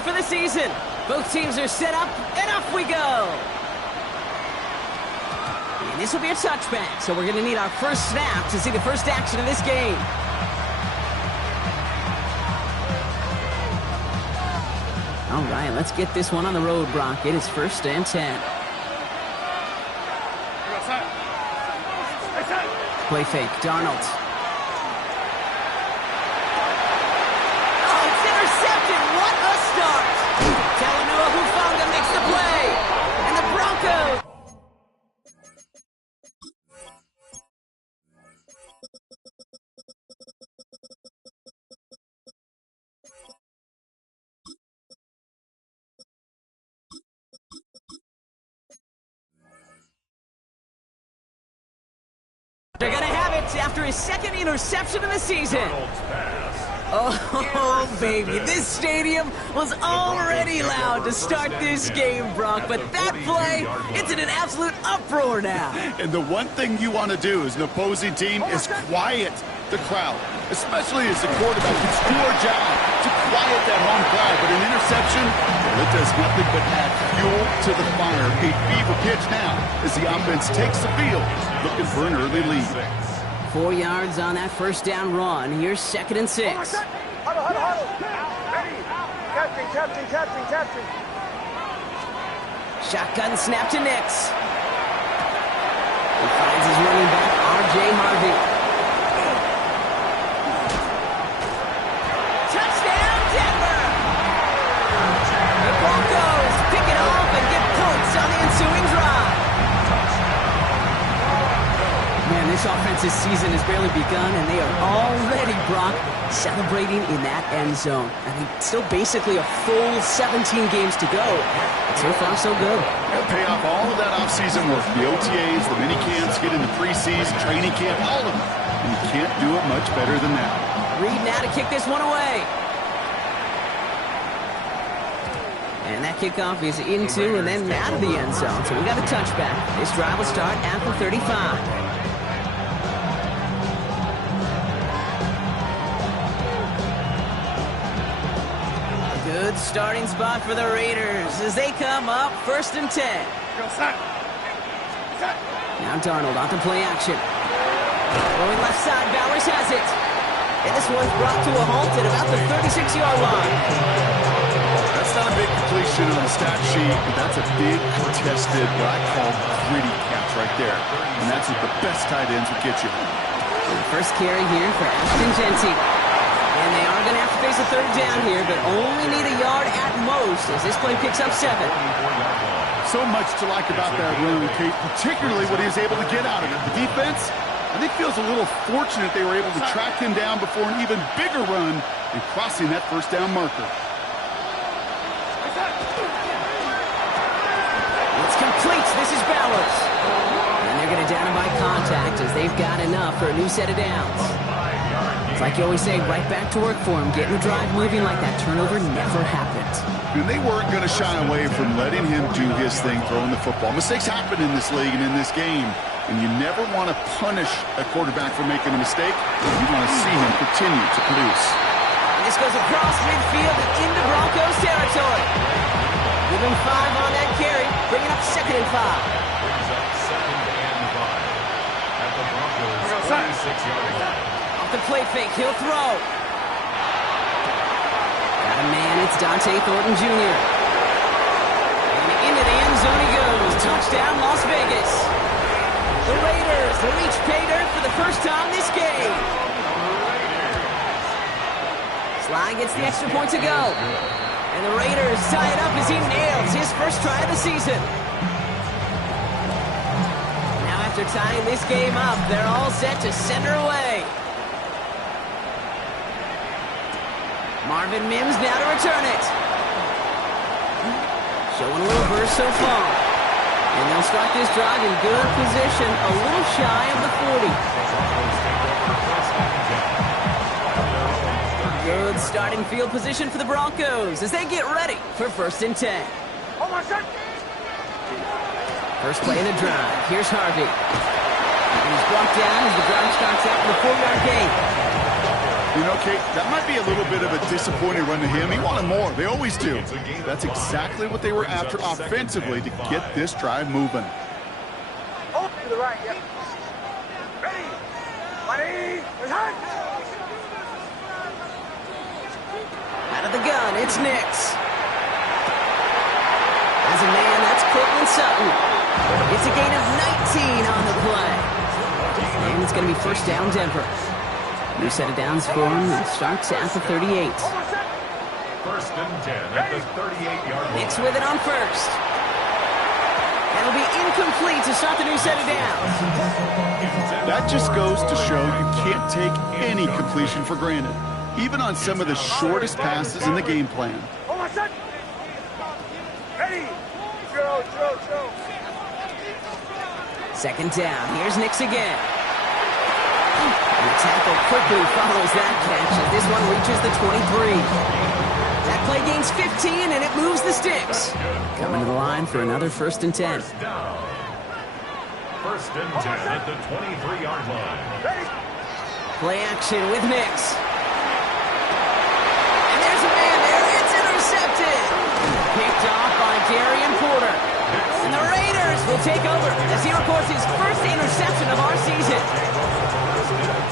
start for the season. Both teams are set up, and off we go. And this will be a touchback, so we're going to need our first snap to see the first action of this game. All right, let's get this one on the road, Brock. It is 1st and 10. Play fake, Darnold. Oh, it's intercepted. What a start. Talanoa Hufanga makes the play. And the Broncos. They're going to have it after his second interception of the season. Oh, baby, this stadium was already loud to start this game, Brock, but that play, it's in an absolute uproar now. And the one thing you want to do as an opposing team is quiet the crowd, especially as the quarterback gets your job to quiet that home crowd. But an interception, well, it does nothing but add fuel to the fire. A fever pitch now as the offense takes the field, looking for an early lead. 4 yards on that first down run. Here's 2nd and 6. Huddle. Ready. Captain. Shotgun snap to Nix. He finds his running back, R.J. Harvey. Touchdown, Denver! The Broncos pick it off and get points on the ensuing drive. Man, this offensive season has barely begun, and they are already, Brock, celebrating in that end zone. I mean, still basically a full 17 games to go. But so far, so good. They'll pay off all of that offseason work. The OTAs, the mini camps, get into preseason, training camp, all of them. And you can't do it much better than that. Reed now to kick this one away. And that kickoff is into and then out of the end zone. So we got a touchback. This drive will start at the 35. Good starting spot for the Raiders as they come up 1st and 10. Now Darnold on to play action. Going left side, Bowers has it. And this one's brought to a halt at about the 36-yard line. That's not a big completion on the stat sheet, but that's a big contested, what I call gritty catch right there. And that's what the best tight ends will get you. And the first carry here for Ashton Genty. And they are going to have to face a 3rd down here, but only need a yard at most as this play picks up 7. So much to like about that run, Kate, particularly what he was able to get out of it. The defense, I think, feels a little fortunate they were able to track him down before an even bigger run and crossing that 1st down marker. It's complete. This is Bowers. And they're going to down him by contact as they've got enough for a new set of downs. It's like you always say, right back to work for him. Getting the drive moving like that turnover never happened. And they weren't going to shy away from letting him do his thing, throwing the football. Mistakes happen in this league and in this game. And you never want to punish a quarterback for making a mistake. You want to see him continue to produce. And this goes across midfield and into Broncos territory. Give him 5 on that carry, bringing up 2nd and 5. Brings up 2nd and 5 at the Broncos 36-yard line. Off the play fake, he'll throw. Got a man, it's Dante Thornton Jr. And into the end zone he goes. Touchdown, Las Vegas. The Raiders reach pay dirt for the first time this game. Sly gets the extra point to go. And the Raiders tie it up as he nails his first try of the season. Now after tying this game up, they're all set to send her away. Marvin Mims now to return it. Showing a little burst so far. And they'll start this drive in good position, a little shy of the 40. Good starting field position for the Broncos as they get ready for 1st and 10. First play of the drive. Here's Harvey. And he's brought down as the drive starts out with a 4-yard gain. You know, Kate, that might be a little bit of a disappointing run to him. He wanted more. They always do. That's exactly what they were after offensively to get this drive moving. Oh, to the right, yep. Ready. Ready. Return. Out of the gun, it's Nix. As a man, that's Cortland Sutton. It's a gain of 19 on the play. And it's going to be first down, Denver. New set of downs for him. It starts at the 38. First and 10 at the 38-yard line. Nix with it on first. That'll be incomplete to start the new set of downs. That just goes to show you can't take any completion for granted, even on some of the shortest passes in the game plan. Ready. Go. Second down. Here's Nix again. And the tackle quickly follows that catch as this one reaches the 23. That play gains 15, and it moves the sticks. Coming to the line for another first and 10. First down. First and 10 at the 23-yard line. Play action with Nix. And there's a man there. It's intercepted. Picked off by Darian Porter. And the Raiders will take over as he records his first interception of our season.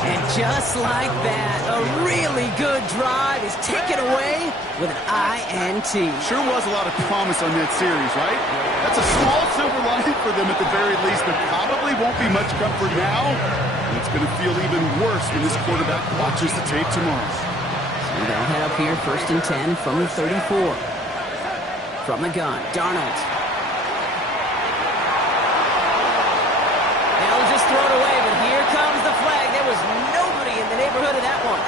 And just like that, a really good drive is taken away with an INT. Sure was a lot of promise on that series, right? That's a small silver lining for them at the very least, but probably won't be much comfort now. And it's going to feel even worse when this quarterback watches the tape tomorrow. So they'll head up here first and 10 from the 34. From the gun, Darnold. They'll just throw it away, but here comes the flag. There was nobody in the neighborhood of that one.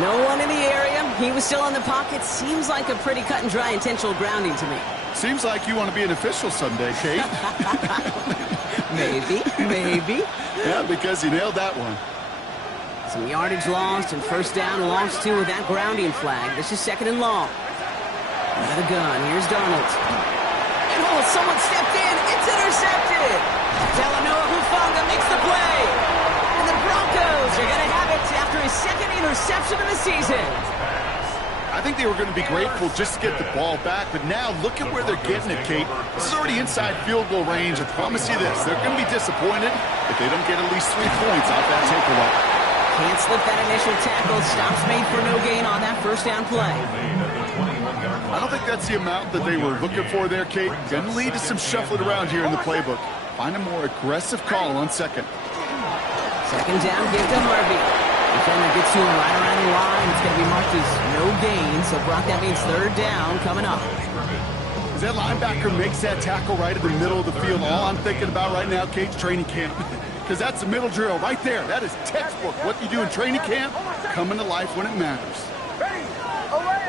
No one in the area. He was still in the pocket. Seems like a pretty cut and dry intentional grounding to me. Seems like you want to be an official someday, Kate. Maybe. Yeah, because you nailed that one. Some yardage lost and first down lost too with that grounding flag. This is second and long. Out of the gun, here's Darnold. And someone stepped in. It's intercepted. Talanoa Hufanga makes the play. And the Broncos are going to have it after his second interception of the season. I think they were going to be grateful just to get the ball back, but now look at where they're getting it, Kate. This is already inside field goal range. I promise you this, they're going to be disappointed if they don't get at least 3 points off that takeaway. Can't slip that initial tackle. Stops made for no gain on that first down play. I don't think that's the amount that they were looking for there, Kate. Going to lead to some shuffling around here in the playbook. Find a more aggressive call on second. Second down, give to Harvey. Defender gets to him right around the line. It's going to be marked as no gain. So, Brock, that means third down coming up. As that linebacker makes that tackle right in the middle of the field, all I'm thinking about right now, Kate's training camp. Because that's the middle drill right there. That is textbook. What you do in training camp, coming to life when it matters. Ready. Away.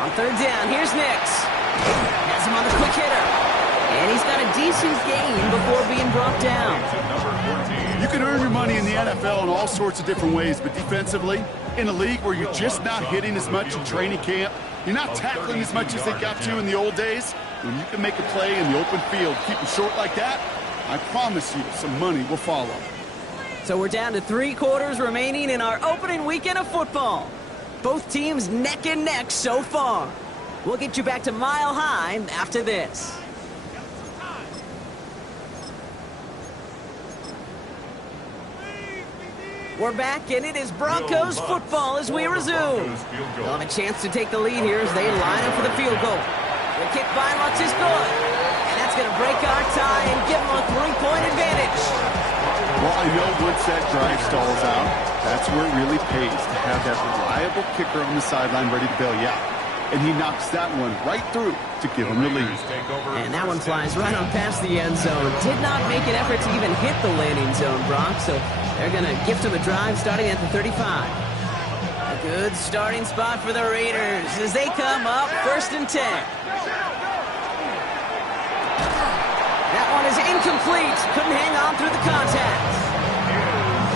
On third down, here's Nix. Has him on the quick hitter. And he's got a decent gain before being brought down. You can earn your money in the NFL in all sorts of different ways, but defensively, in a league where you're just not hitting as much in training camp, you're not tackling as much as they got to in the old days, when you can make a play in the open field, keep it short like that, I promise you some money will follow. So we're down to 3 quarters remaining in our opening weekend of football. Both teams neck and neck so far. We'll get you back to Mile High after this. We're back, and it is Broncos football as we resume. They'll have a chance to take the lead here as they line up for the field goal. The kick by Lutz is good. And that's going to break our tie and give them a 3-point advantage. Well, I know once that drive stalls out, that's where it really pays to have that reliable kicker on the sideline ready to bail you out. And he knocks that one right through to give him the lead. And that one flies right on past the end zone. Did not make an effort to even hit the landing zone, Brock. So they're going to gift him a drive starting at the 35. A good starting spot for the Raiders as they come up first and 10. That one is incomplete. Couldn't hang on through the contact.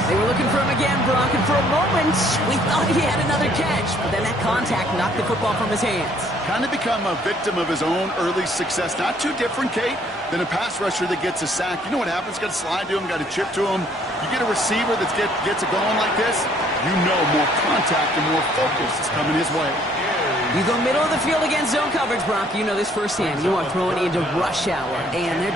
They were looking for him again, Brock, and for a moment, we thought he had another catch. But then that contact knocked the football from his hands. Kind of become a victim of his own early success. Not too different, Kate. than a pass rusher that gets a sack. You know what happens? Got to slide to him, got to chip to him. You get a receiver that gets it going like this, you know more contact and more focus is coming his way. You go middle of the field against zone coverage, Brock. You know this firsthand. You are throwing into rush hour, and there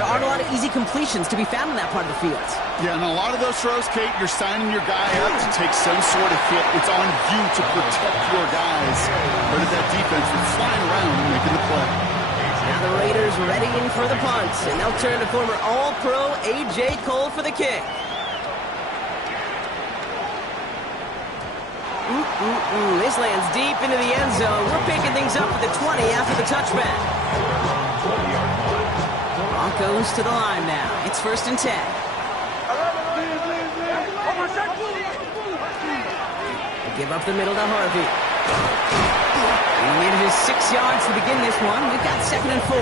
aren't a lot of easy completions to be found in that part of the field. Yeah, and a lot of those throws, Kate, you're signing your guy up to take some sort of hit. It's on you to protect your guys. But that defense is flying around and making the play. Now the Raiders readying for the punt, and they'll turn to former All-Pro A.J. Cole for the kick. This lands deep into the end zone. We're picking things up at the 20 after the touchback. Broncos to the line now. It's 1st and 10. They give up the middle to Harvey. He needed his 6 yards to begin this one. We've got 2nd and 4.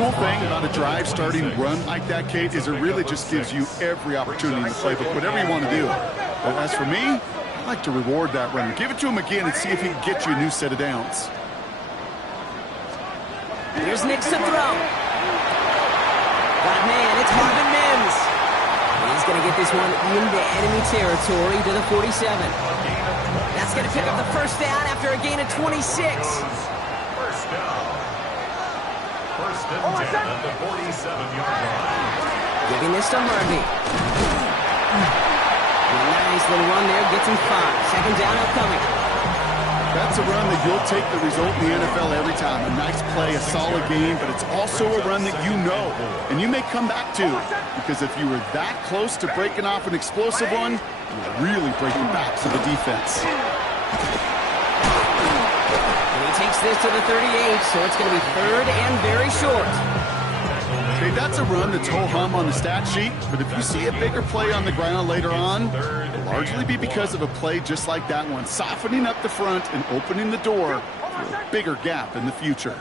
Cool thing about a drive starting run like that, Kate, is it really just gives you every opportunity to play whatever you want to do. But as for me, I like to reward that runner. Give it to him again and see if he can get you a new set of downs. Here's Nix to throw. Got man, it's Marvin Mims. He's going to get this one into enemy territory to the 47. That's going to pick up the 1st down after a gain of 26. First down. 1st and 10 at the 47-yard line. Giving this to Harvey. Nice little run there, gets him 5. 2nd down upcoming. That's a run that you'll take the result in the NFL every time. A nice play, a solid game, but it's also a run that you know and you may come back to, because if you were that close to breaking off an explosive one, you're really breaking backs of the defense. And he takes this to the 38, so it's going to be 3rd and very short. Okay, that's a run that's ho-hum on the stat sheet, but if you see a bigger play on the ground later on, it'll largely be because of a play just like that one, softening up the front and opening the door for a bigger gap in the future.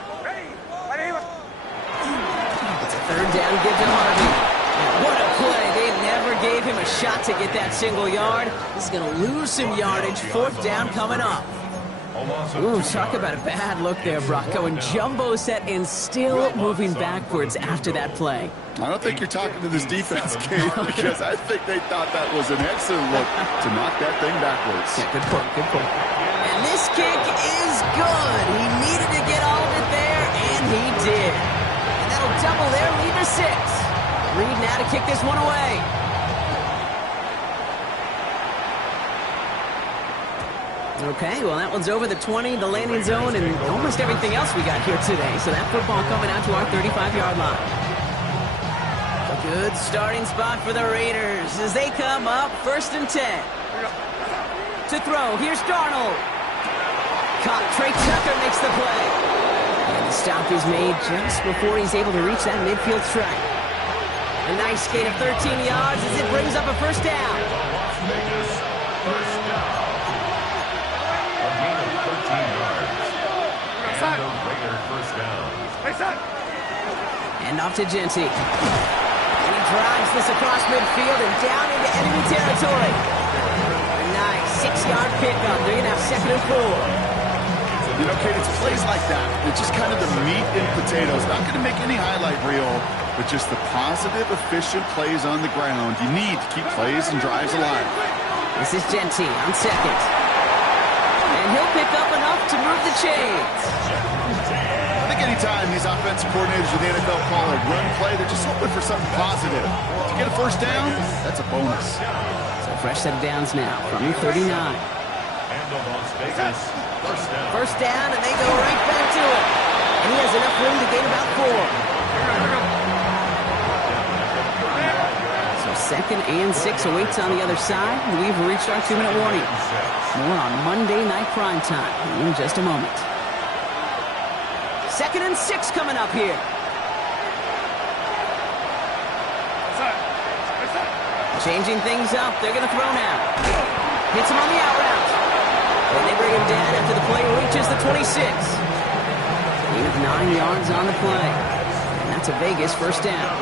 It's a 3rd down, give to Harvey. What a play. They never gave him a shot to get that single yard. He's going to lose some yardage. 4th down coming up. Ooh, talk about a bad look there, Brock. Going jumbo set and still moving backwards after that play. I don't think you're talking to this defense, Kate, because I think they thought that was an excellent look to knock that thing backwards. Yeah, good point, good point. And this kick is good. He needed to get all of it there, and he did. And that'll double their lead to 6. Reed now to kick this one away. Okay, well, that one's over the 20, the landing zone, and almost everything else we got here today. So that football coming out to our 35-yard line. A good starting spot for the Raiders as they come up 1st and 10. To throw, here's Darnold. Caught, Trey Tucker makes the play. And the stop is made just before he's able to reach that midfield strike. A nice gain of 13 yards as it brings up a 1st down. And off to Genty. And he drives this across midfield and down into enemy territory. A nice 6-yard pickup. They're going to have 2nd and 4. You know, Kate, it's plays like that. It's just kind of the meat and potatoes. Not going to make any highlight reel, but just the positive, efficient plays on the ground. You need to keep plays and drives alive. This is Genty on 2nd. And he'll pick up enough to move the chains. I think anytime these offensive coordinators in the NFL call a run play, they're just hoping for something positive. To get a 1st down, that's a bonus. So fresh set of downs now from 39. First down, and they go right back to it. And he has enough room to gain about 4. So 2nd and 6 awaits on the other side. We've reached our 2-minute warning. More on Monday Night Primetime in just a moment. 2nd and 6 coming up here. Changing things up. They're going to throw now. Hits him on the out route. And they bring him down after the play reaches the 26. Gain of 9 yards on the play. And that's a Vegas 1st down.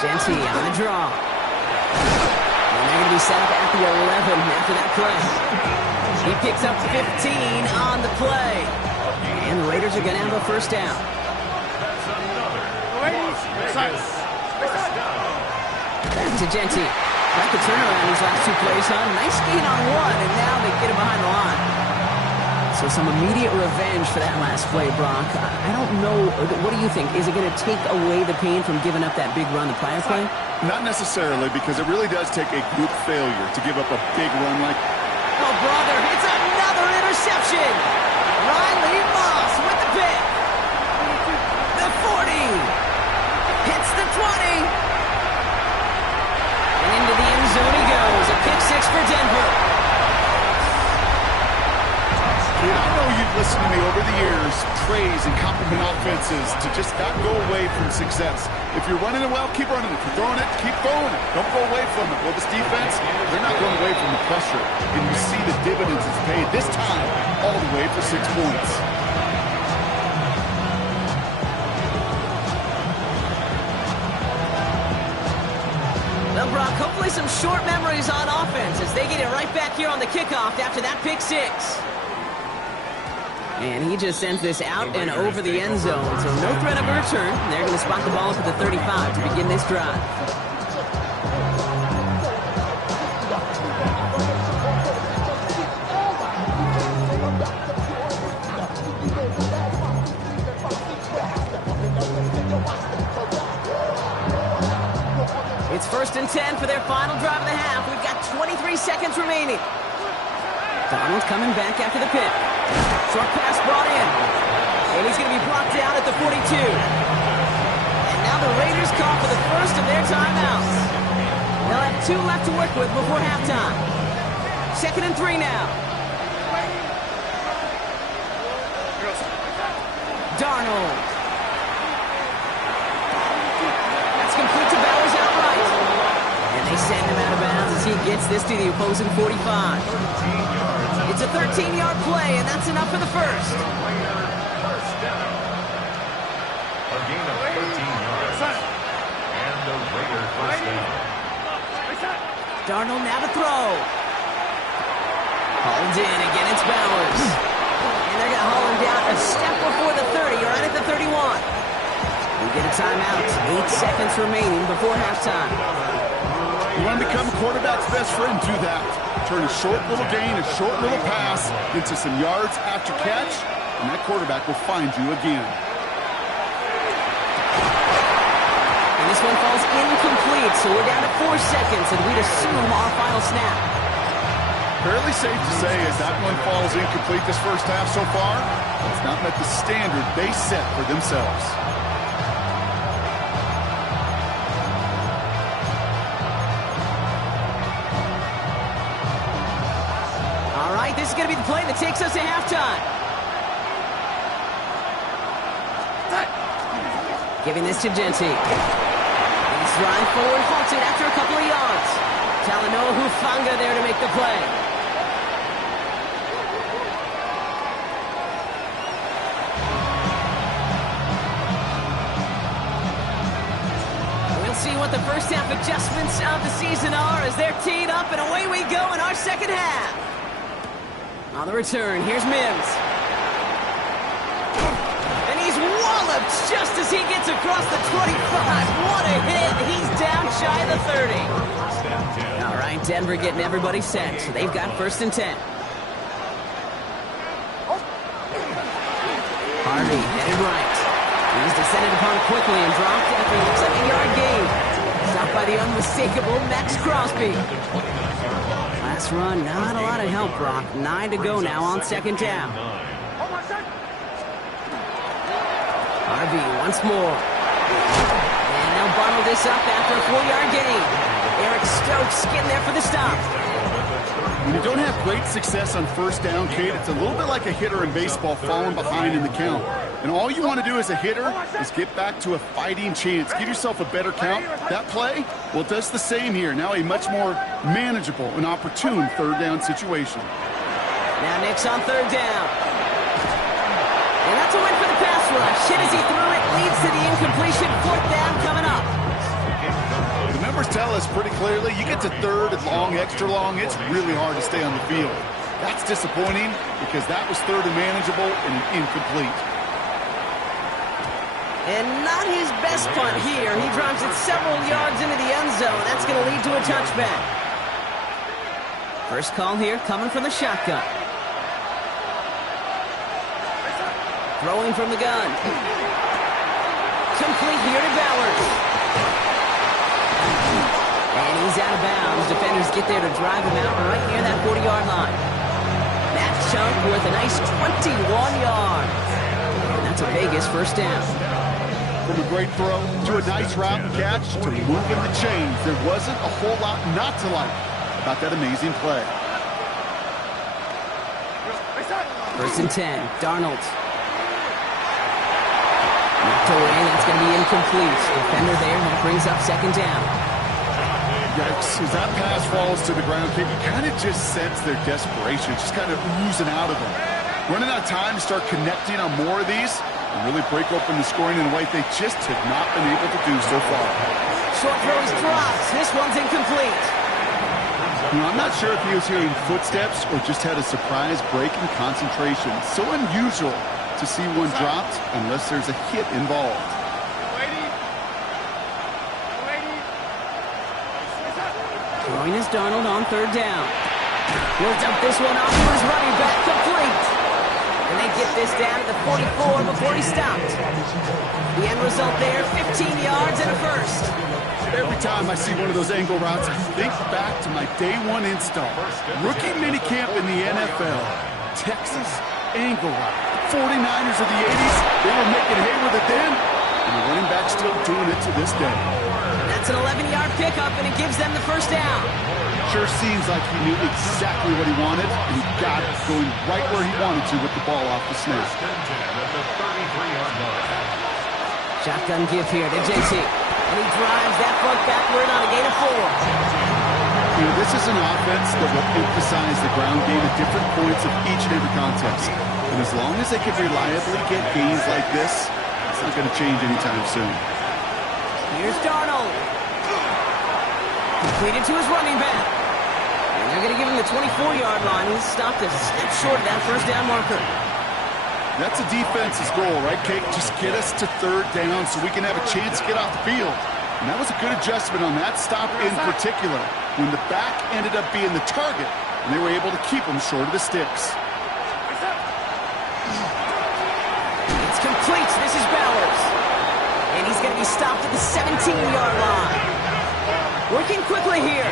Genty on the draw. And they're going to be set up at the 11 after that play. He picks up 15 on the play. And the Raiders are going to have a first down. That's another Las Vegas first down. Back to Genti. Back to turnaround these last two plays, huh? Nice gain on one, and now they get him behind the line. So some immediate revenge for that last play, Brock. I don't know. What do you think? Is it going to take away the pain from giving up that big run the prior play? Not necessarily, because it really does take a group failure to give up a big run like... Oh, brother, it's another interception. Riley Moss with the pick. The 40. Hits the 20. And into the end zone he goes. A pick six for Denver. Kid, I know you've listened to me over the years praise and compliment offenses to just not go away from success. If you're running it well, keep running it. If you're throwing it, keep throwing it. Don't go away from it. Well, this defense, they're not going away from the pressure. And you see the dividends it's paid this time all the way for 6 points. Well, Brock, hopefully some short memories on offense as they get it right back here on the kickoff after that pick six. And he just sends this out and over the end zone, so no threat of a return. They're going to spot the ball up at the 35 to begin this drive. It's 1st and 10 for their final drive of the half. We've got 23 seconds remaining. Donald's coming back after the pick. Short pass brought in. And he's going to be brought down at the 42. And now the Raiders call for the first of their timeouts. They'll have 2 left to work with before halftime. 2nd and 3 now. Darnold. That's complete to Bowers outright. And they send him out of bounds as he gets this to the opposing 45. It's a 13-yard play, and that's enough for the first. First down. A gain of 13 yards. And the Raider first down. Darnold now to throw. Hauled in. Again, it's Bowers. And they're going to haul him down a step before the 30, or right at the 31. We get a timeout. 8 seconds remaining before halftime. You want to become a quarterback's best friend, do that. Turn a short little gain, a short little pass into some yards after catch, and that quarterback will find you again. And this one falls incomplete, so we're down to 4 seconds, and we'd assume our final snap. Fairly safe to say as that one falls incomplete this first half so far, it's not met the standard they set for themselves. This is going to be the play that takes us to halftime. Giving this to Genti. He's running forward, halted after a couple of yards. Talanoa Hufanga there to make the play. We'll see what the first half adjustments of the season are as they're teed up, and away we go in our second half. On the return, here's Mims. And he's walloped just as he gets across the 25. What a hit. He's down shy of the 30. All right, Denver getting everybody set. They've got 1st and 10. Harvey headed right. He's descended upon quickly and dropped after a 7-yard gain. Stopped by the unmistakable Max Crosby. Last run, not a lot of help, Brock. 9 to go now on 2nd down. Harvey once more. And they'll bottle this up after a 4-yard gain. Eric Stokes getting there for the stop. When you don't have great success on 1st down, Kate, it's a little bit like a hitter in baseball falling behind in the count. And all you want to do as a hitter is get back to a fighting chance. Give yourself a better count. That play, well, it does the same here. Now a much more manageable and opportune 3rd down situation. Now Nick's on 3rd down. And that's a win for the pass rush. Hit as he threw it, leads to the incompletion. 4th down coming up. The numbers tell us pretty clearly, you get to 3rd and long, extra long, it's really hard to stay on the field. That's disappointing because that was third and manageable and an incomplete. And not his best punt here. He drops it several yards into the end zone. That's going to lead to a touchback. First call here coming from the shotgun. Throwing from the gun. Complete here to Bowers. And he's out of bounds. Defenders get there to drive him out right near that 40-yard line. That chunk with a nice 21 yards. And that's a Vegas first down. From a great throw to a nice route catch to moving the chains, there wasn't a whole lot not to like about that amazing play. First and 10, Darnold. Knocked away, that's going to be incomplete. Defender there, that brings up second down. Yikes, as that pass falls to the ground, you kind of just sense their desperation, just kind of oozing out of them. Running out of time to start connecting on more of these and really break open the scoring in a way they just have not been able to do so far. Short throw is dropped. This one's incomplete. You know, I'm not sure if he was hearing footsteps or just had a surprise break in concentration. So unusual to see one dropped unless there's a hit involved. Throwing is Darnold on third down. He'll dump this one off to his running back, complete. And they get this down to the 44 before he stopped. The end result there, 15 yards and a first. Every time I see one of those angle routes, I think back to my day one install. Rookie minicamp in the NFL. Texas angle route. 49ers of the 80s, they were making hay with it then, and the running back's still doing it to this day. That's an 11-yard pickup, and it gives them the first down. Sure seems like he knew exactly what he wanted, and he got it going right where he wanted to with the ball off the snap. Shotgun give here to JT. And he drives that front backward on a gain of 4. You know, this is an offense that will emphasize the ground game at different points of each and every contest. And as long as they can reliably get gains like this, it's not going to change anytime soon. Here's Darnold. Completed to his running back. And they're going to give him the 24-yard line. He's stopped a step short of that first down marker. That's a defense's goal, right, Kate? Just get us to third down so we can have a chance to get off the field. And that was a good adjustment on that stop in particular, when the back ended up being the target, and they were able to keep him short of the sticks. It's complete. This is Bowers. And he's going to be stopped at the 17-yard line. Working quickly here.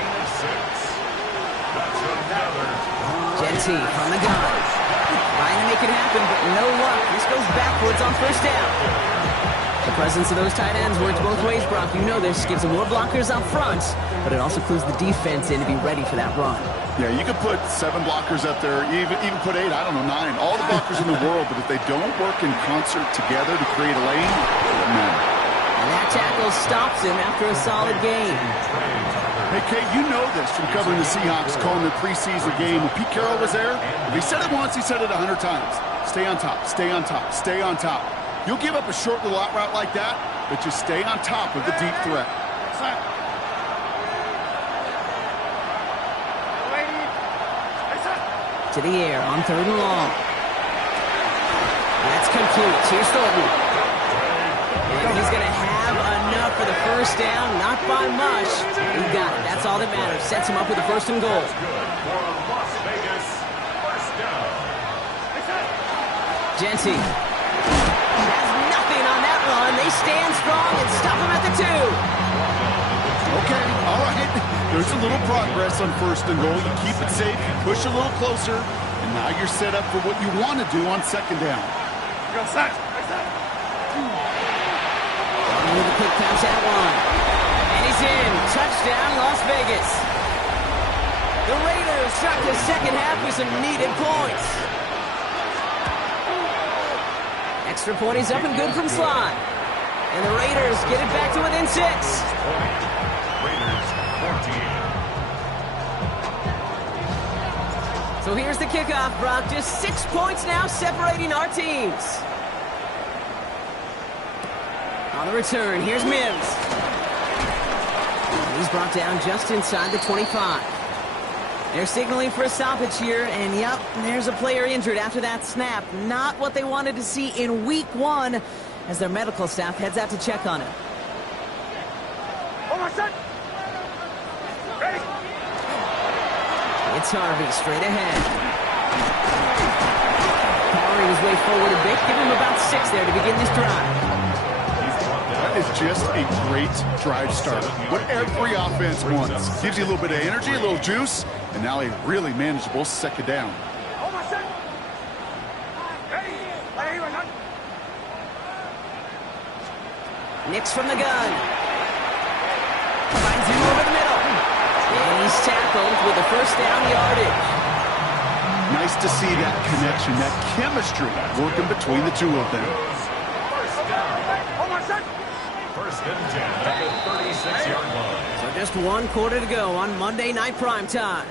Genty from the gun. Trying to make it happen, but no luck. This goes backwards on first down. The presence of those tight ends works both ways, Brock. You know this. Gives them more blockers up front, but it also clues the defense in to be ready for that run. Yeah, you could put 7 blockers up there, even put 8, I don't know, 9. All the blockers in the world, but if they don't work in concert together to create a lane, it matters. And that tackle stops him after a solid gain. Hey, Kate, you know this from covering the Seahawks, calling the preseason game. When Pete Carroll was there, if he said it once, he said it 100 times. Stay on top, stay on top, stay on top. You'll give up a short little out route like that, but just stay on top of the deep threat. To the air on third and long. That's complete. Here's Thornton. And he's going to have enough for the first down. Not by much. He got it. That's all that matters. Sets him up with a first and goal. Genty has nothing on that run. They stand strong and stop him at the 2. Okay, all right. There's a little progress on first and goal. You keep it safe, you push a little closer, and now you're set up for what you want to do on second down. Go, set. With a quick pass at one. And he's in. Touchdown, Las Vegas. The Raiders start the second half with some needed points. Extra point is up and good from Sly. And the Raiders get it back to within 6. Raiders 14. So here's the kickoff, Brock. Just 6 points now separating our teams. On the return, here's Mims. He's brought down just inside the 25. They're signaling for a stoppage here, and yep, there's a player injured after that snap. Not what they wanted to see in week 1 as their medical staff heads out to check on him. Ready? It's Harvey straight ahead. Powering his way forward a bit, give him about 6 there to begin this drive. That is just a great drive starter. What every offense wants. Gives you a little bit of energy, a little juice, and now a really manageable second down. Almost set. Ready? Nix from the gun. Finds him over the middle. And he's tackled with a first down yardage. Nice to see that connection, that chemistry working between the two of them. Almost set. First and 10 at the 36-yard line. So just 1 quarter to go on Monday Night Primetime.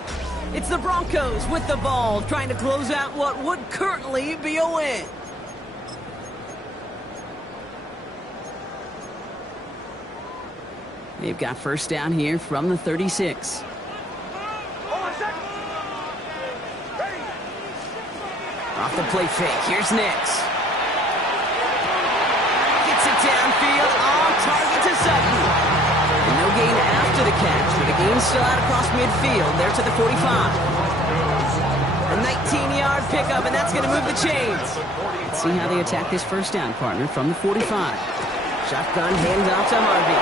It's the Broncos with the ball, trying to close out what would currently be a win. They've got first down here from the 36. Almost set. Ready? Off the play fake, here's Nix. Gets it downfield, on target to Sutton. And no gain after the catch, but a gain still out across midfield, there to the 45. A 19-yard pickup, and that's going to move the chains. Let's see how they attack this first down, partner, from the 45. Shotgun handoff to Harvey.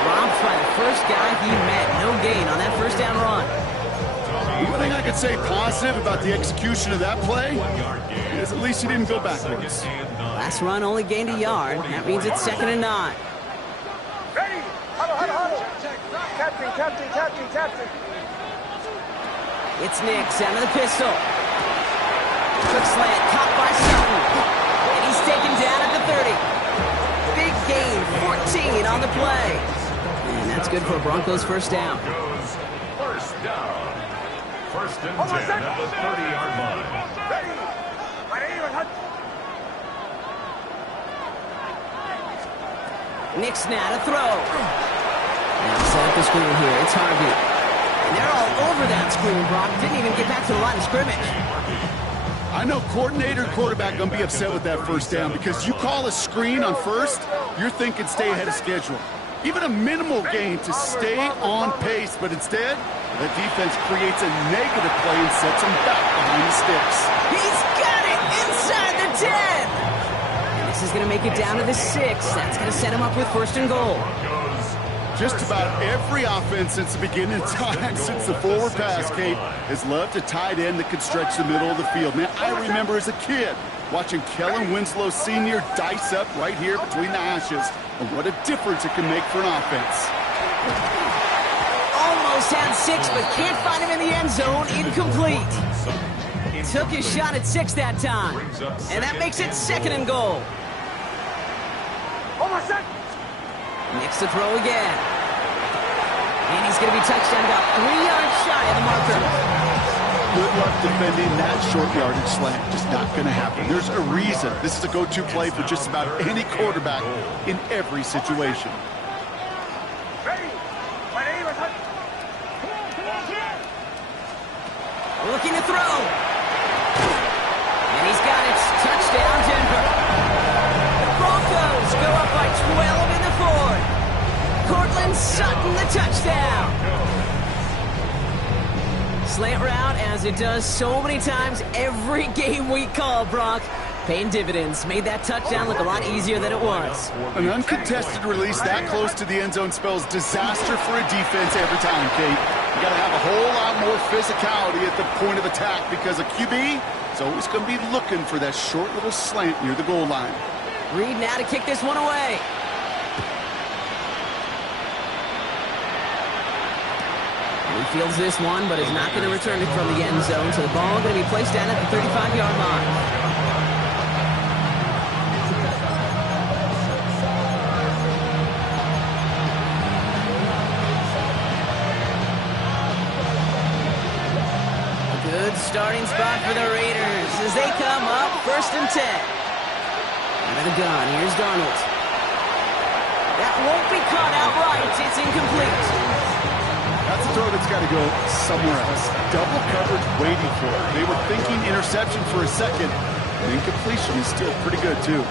Robbed by the first guy he met. No gain on that first down run. One thing I could say positive about the execution of that play is at least he didn't go backwards. Last run only gained a yard. That means it's 2nd and 9. Ready? Huddle. Captain. It's Nix out of the pistol. Quick slant, caught by Sutton. And he's taken down at the 30. Big gain, 14 on the play. And that's good for a Broncos first down. First down. First and 10 at the 30-yard line. Ready? My name is Hunt. Nix now to throw. Now set up the screen here. It's Harvey. And they're all over that screen, Brock. Didn't even get back to the line of scrimmage. I know coordinator and quarterback going to be upset with that first down because you call a screen on first, you're thinking stay ahead of schedule. Even a minimal gain to stay on pace, but instead, the defense creates a negative play and sets him back behind the sticks. He's got it inside the 10. And this is going to make it down to the 6. That's going to set him up with first and goal. Just about every offense since the beginning of time, since the forward pass, Kate, has loved a tight end that could stretch the middle of the field. Man, I remember as a kid watching Kellen Winslow Sr. dice up right here between the hashes. And what a difference it can make for an offense. Almost had 6, but can't find him in the end zone. Incomplete. Took his shot at 6 that time. And that makes it 2nd and goal. Almost set. Nix to throw again. And he's going to be touched down about 3 yards shy of the marker. Good luck defending that short yardage slant. Just not going to happen. There's a reason. This is a go-to play for just about any quarterback in every situation. Ready? My name is Hunt. Looking to throw. And he's got it. Touchdown, Denver. The Broncos go up by 12 in the 4th. Cortland Sutton, the touchdown. Slant route, as it does so many times every game we call, Brock. Paying dividends. Made that touchdown look a lot easier than it was. An uncontested release that close to the end zone spells disaster for a defense every time, Kate. You got to have a whole lot more physicality at the point of attack because a QB is always going to be looking for that short little slant near the goal line. Reed now to kick this one away. And he fields this one, but is not going to return it from the end zone, so the ball going to be placed down at the 35-yard line. A good starting spot for the Raiders as they come up 1st and 10. Out of the gun, here's Darnold. That won't be caught outright. It's incomplete. That's a throw that's got to go somewhere else. Double coverage waiting for it. They were thinking interception for a second. The incompletion is still pretty good, too.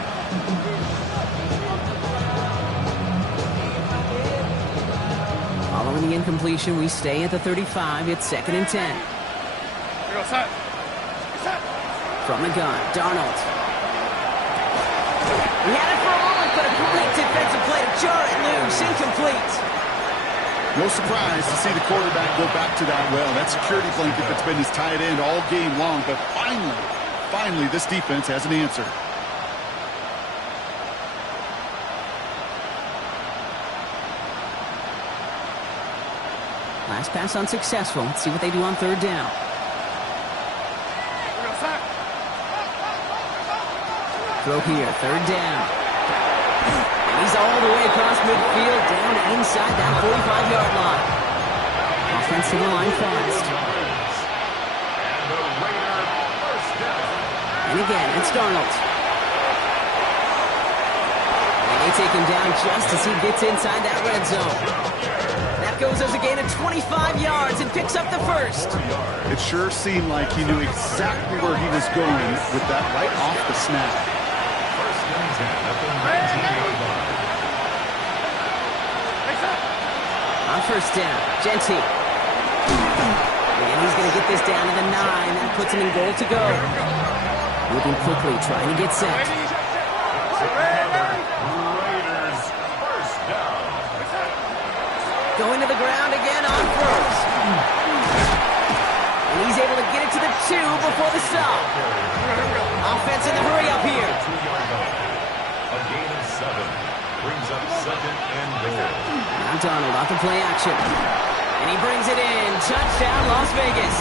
Following the incompletion, we stay at the 35. It's 2nd and 10. From the gun, Darnold. He had it for a moment, but a great defensive play to jar it loose. Incomplete. No surprise to see the quarterback go back to that well. That security blanket that's been his tight end all game long. But finally, this defense has an answer. Last pass unsuccessful. Let's see what they do on 3rd down. Throw here, 3rd down. And he's all the way across midfield, down inside that 45-yard line. Offense to the line fast. And again, it's Darnold. And they take him down just as he gets inside that red zone. That goes as a gain of 25 yards and picks up the first. It sure seemed like he knew exactly where he was going with that right off the snap. On 1st down, Genty. And he's going to get this down to the 9. That puts him in goal to go. Moving quickly, trying to get set. Going to the ground again on 1st. And he's able to get it to the 2 before the stop. Offense in the hurry up here. A gain of 7 brings up 2nd and goal. Now Darnold off the play action. And he brings it in. Touchdown, Las Vegas.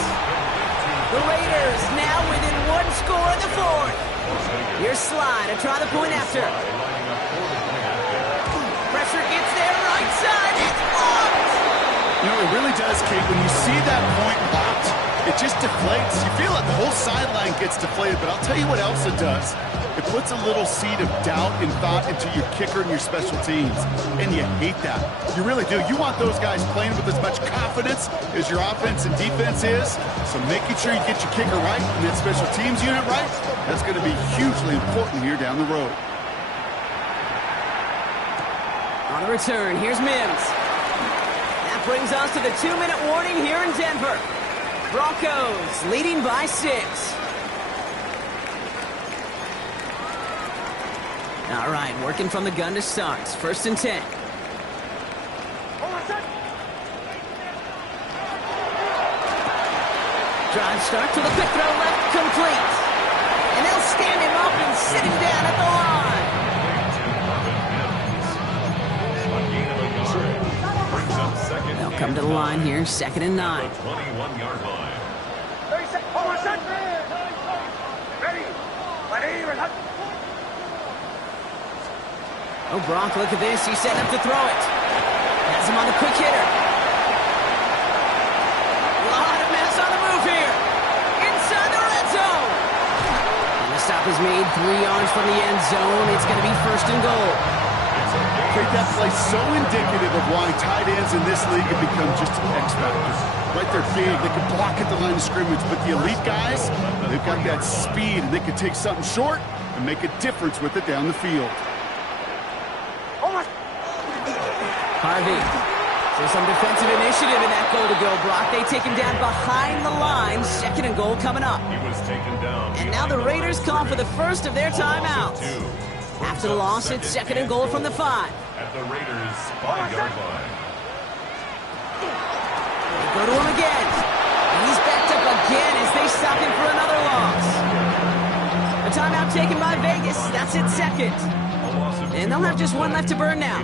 The Raiders now within 1 score in the 4th. Here's Sly to try the point after. Pressure gets there, right side. It's blocked. You know, it really does, Kate. When you see that point blocked, it just deflates. You feel like the whole sideline gets deflated, but I'll tell you what else it does. It puts a little seed of doubt and thought into your kicker and your special teams, and you hate that. You really do. You want those guys playing with as much confidence as your offense and defense is, so making sure you get your kicker right and that special teams unit right, that's going to be hugely important here down the road. On the return, here's Mims. That brings us to the 2-minute warning here in Denver. Broncos leading by 6. All right, working from the gun to start. 1st and 10. Drive start to the quick throw left, complete. And they'll stand him up and sit him down at the line. They'll come to the line here, 2nd and 9. 21-yard line. Oh, Bronk, look at this. He's setting up to throw it. Has him on the quick hitter. A lot of mess on the move here. Inside the red zone. And the stop is made 3 yards from the end zone. It's going to be 1st and goal. Kate, that play so indicative of why tight ends in this league have become just an X factor. Right, they're big. They can block at the line of scrimmage. But the elite guys, they've got that speed, and they can take something short and make a difference with it down the field. Harvey. So some defensive initiative in that goal to go, Brock. They take him down behind the line. 2nd and goal coming up. He was taken down. And now the Raiders call for the first of their timeouts. After the loss, it's 2nd and goal from the 5. At the Raiders' 5-yard line. They go to him again. And he's backed up again as they stop him for another loss. A timeout taken by Vegas. That's its 2nd. And they'll have just 1 left to burn now.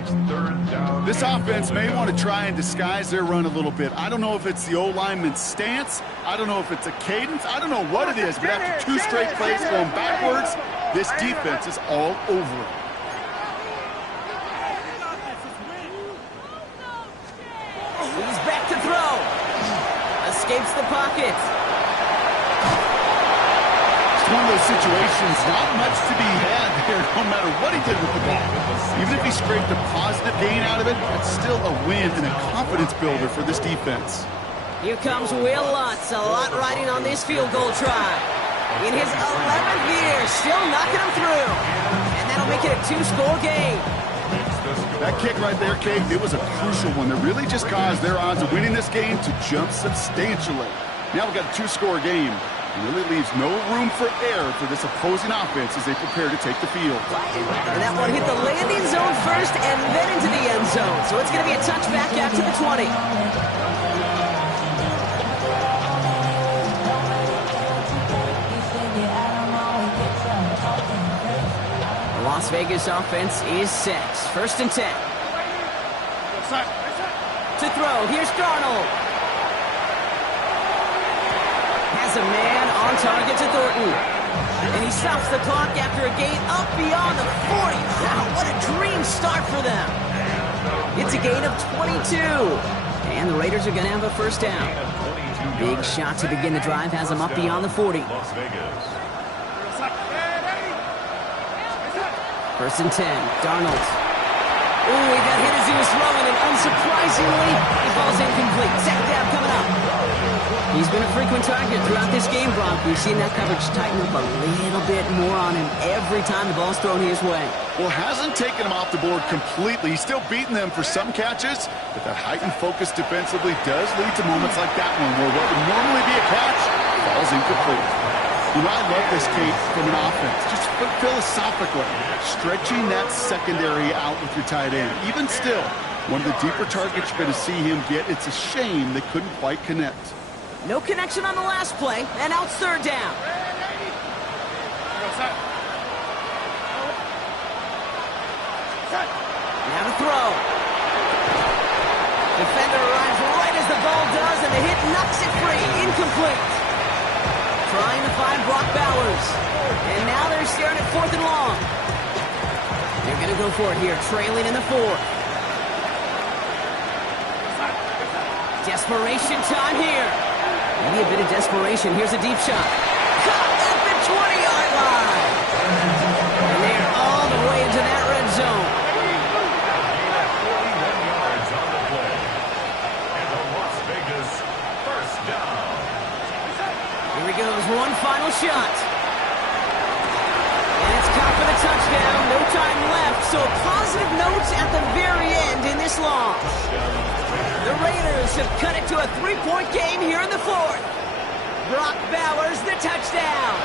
This offense may want to try and disguise their run a little bit. I don't know if it's the O-lineman's stance. I don't know if it's a cadence. I don't know what it is, but after 2 straight plays going backwards, this defense is all over it. He's back to throw. Escapes the pocket. It's one of those situations, not much to be had there, no matter what he did with the ball. Even if he scraped a positive gain out of it, it's still a win and a confidence builder for this defense. Here comes Will Lutz, a lot riding on this field goal try. In his 11th year, still knocking him through. And that'll make it a 2-score game. That kick right there, Kate, it was a crucial one that really just caused their odds of winning this game to jump substantially. Now we've got a 2-score game. It really leaves no room for error for this opposing offense as they prepare to take the field. And that one hit the landing zone first and then into the end zone. So it's going to be a touchback out to the 20. The Las Vegas offense is set. 1st and 10. To throw, here's Darnold. Has a man on target to Thornton. And he stops the clock after a gain up beyond the 40. Wow, what a dream start for them. It's a gain of 22. And the Raiders are going to have a first down. Big shot to begin the drive has them up beyond the 40. Las Vegas. 1st and 10. Darnold. Ooh, he got hit as he was throwing, and unsurprisingly, he falls incomplete. 2nd down coming up. He's been a frequent target throughout this game, Brock. We've seen that coverage tighten up a little bit more on him every time the ball's thrown his way. Well, hasn't taken him off the board completely. He's still beating them for some catches, but that heightened focus defensively does lead to moments like that one where what would normally be a catch falls incomplete. You know, I love this, Kate, from an offense. Just philosophically, stretching that secondary out with your tight end. Even still, one of the deeper targets you're going to see him get. It's a shame they couldn't quite connect. No connection on the last play, and out 3rd down. Now to throw. Defender arrives right as the ball does, and the hit knocks it free. Incomplete. Trying to find Brock Bowers. And now they're staring at 4th and long. They're going to go for it here, trailing in the 4th. Desperation time here. Maybe a bit of desperation. Here's a deep shot. Caught at the 20-yard line. And they're all the way into that red zone. 41 yards on the play. And the Las Vegas first down. Here he goes, one final shot. And it's caught for the touchdown. No time left, so a positive note at the very end in this loss. The Raiders have cut it to a 3-point game here in the 4th. Brock Bowers, the touchdown.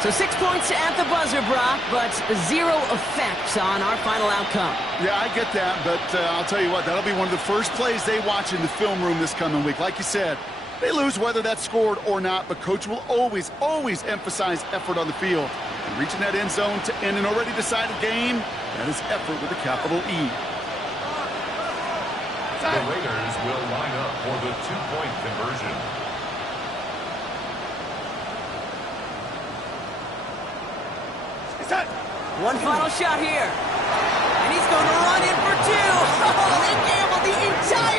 So 6 points at the buzzer, Brock, but 0 effect on our final outcome. Yeah, I get that, but I'll tell you what, that'll be one of the first plays they watch in the film room this coming week. Like you said, they lose whether that's scored or not, but Coach will always emphasize effort on the field. And reaching that end zone to end an already decided game, that is effort with a capital E. The Raiders will line up for the 2-point conversion. One final shot here. And he's going to run in for 2. Oh, they gambled the entire